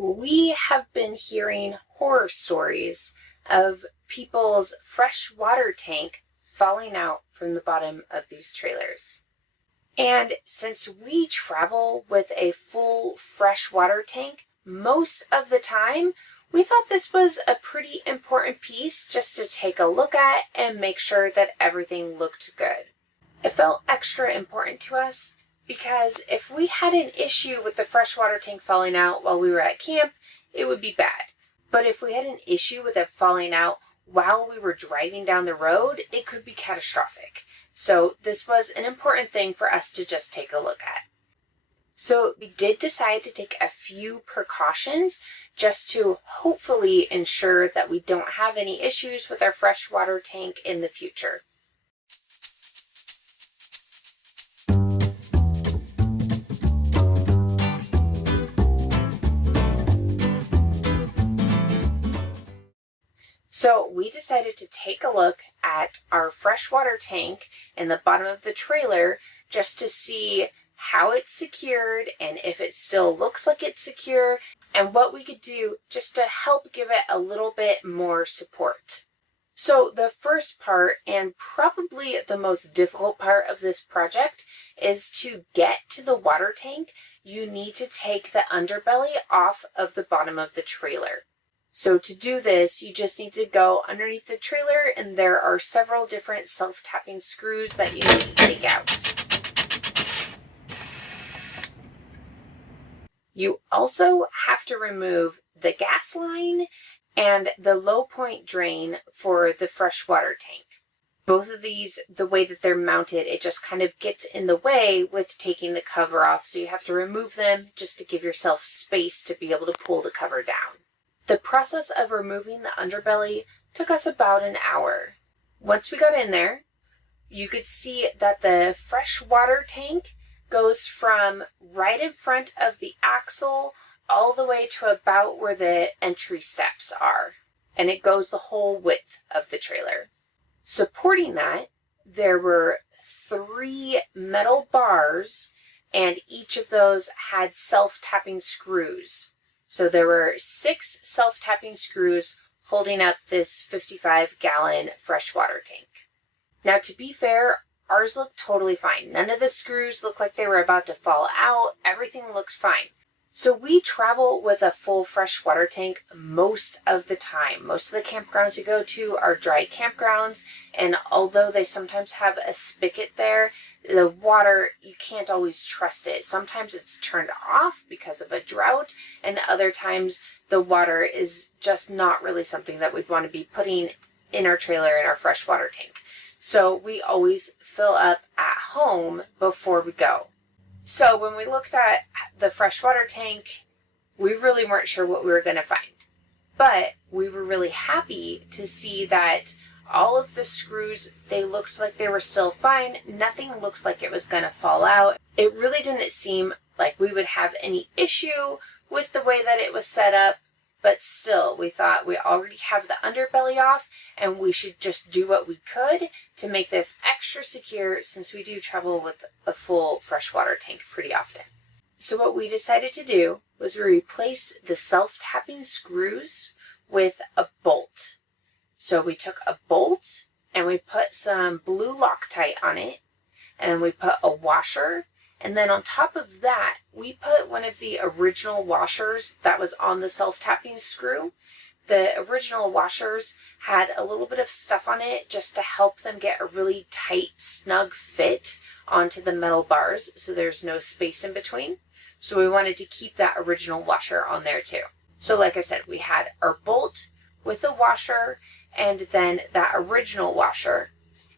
We have been hearing horror stories of people's fresh water tank falling out from the bottom of these trailers. And since we travel with a full fresh water tank most of the time, we thought this was a pretty important piece just to take a look at and make sure that everything looked good. It felt extra important to us because if we had an issue with the freshwater tank falling out while we were at camp, it would be bad. But if we had an issue with it falling out while we were driving down the road, it could be catastrophic. So this was an important thing for us to just take a look at. So we did decide to take a few precautions just to hopefully ensure that we don't have any issues with our freshwater tank in the future. So we decided to take a look at our freshwater tank in the bottom of the trailer just to see how it's secured and if it still looks like it's secure and what we could do just to help give it a little bit more support. So the first part, and probably the most difficult part of this project, is to get to the water tank. You need to take the underbelly off of the bottom of the trailer. So to do this, you just need to go underneath the trailer, and there are several different self-tapping screws that you need to take out. You also have to remove the gas line and the low point drain for the freshwater tank. Both of these, the way that they're mounted, it just kind of gets in the way with taking the cover off, so you have to remove them just to give yourself space to be able to pull the cover down. The process of removing the underbelly took us about an hour. Once we got in there, you could see that the freshwater tank goes from right in front of the axle all the way to about where the entry steps are. And it goes the whole width of the trailer. Supporting that, there were 3 metal bars, and each of those had self-tapping screws. So there were 6 self-tapping screws holding up this 55-gallon freshwater tank. Now, to be fair, ours looked totally fine. None of the screws looked like they were about to fall out. Everything looked fine. So we travel with a full freshwater tank most of the time. Most of the campgrounds you go to are dry campgrounds, and although they sometimes have a spigot there, the water, you can't always trust it. Sometimes it's turned off because of a drought, and other times the water is just not really something that we'd want to be putting in our trailer in our freshwater tank. So we always fill up at home before we go. So when we looked at the freshwater tank, we really weren't sure what we were going to find. But we were really happy to see that all of the screws, they looked like they were still fine. Nothing looked like it was going to fall out. It really didn't seem like we would have any issue with the way that it was set up. But still, we thought we already have the underbelly off, and we should just do what we could to make this extra secure since we do travel with a full freshwater tank pretty often. So what we decided to do was we replaced the self-tapping screws with a bolt. So we took a bolt and we put some blue Loctite on it, and then we put a washer. And then on top of that, we put one of the original washers that was on the self-tapping screw. The original washers had a little bit of stuff on it just to help them get a really tight, snug fit onto the metal bars so there's no space in between. So we wanted to keep that original washer on there too. So like I said, we had our bolt with the washer and then that original washer.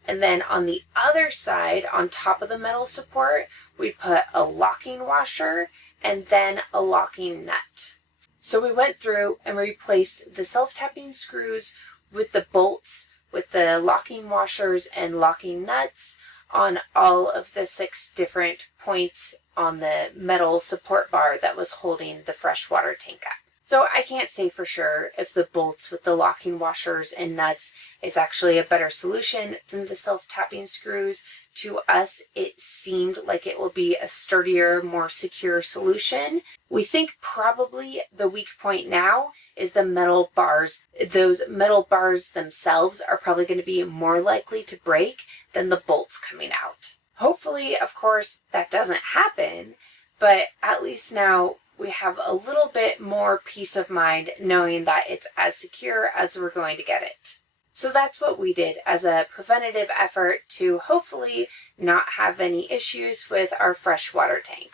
And then on the other side, on top of the metal support, we put a locking washer and then a locking nut. So we went through and replaced the self-tapping screws with the bolts, with the locking washers and locking nuts on all of the 6 different points on the metal support bar that was holding the freshwater tank up. So I can't say for sure if the bolts with the locking washers and nuts is actually a better solution than the self-tapping screws. To us, it seemed like it will be a sturdier, more secure solution. We think probably the weak point now is the metal bars. Those metal bars themselves are probably going to be more likely to break than the bolts coming out. Hopefully, of course, that doesn't happen, but at least now we have a little bit more peace of mind knowing that it's as secure as we're going to get it. So that's what we did as a preventative effort to hopefully not have any issues with our freshwater tank.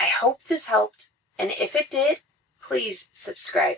I hope this helped, and if it did, please subscribe.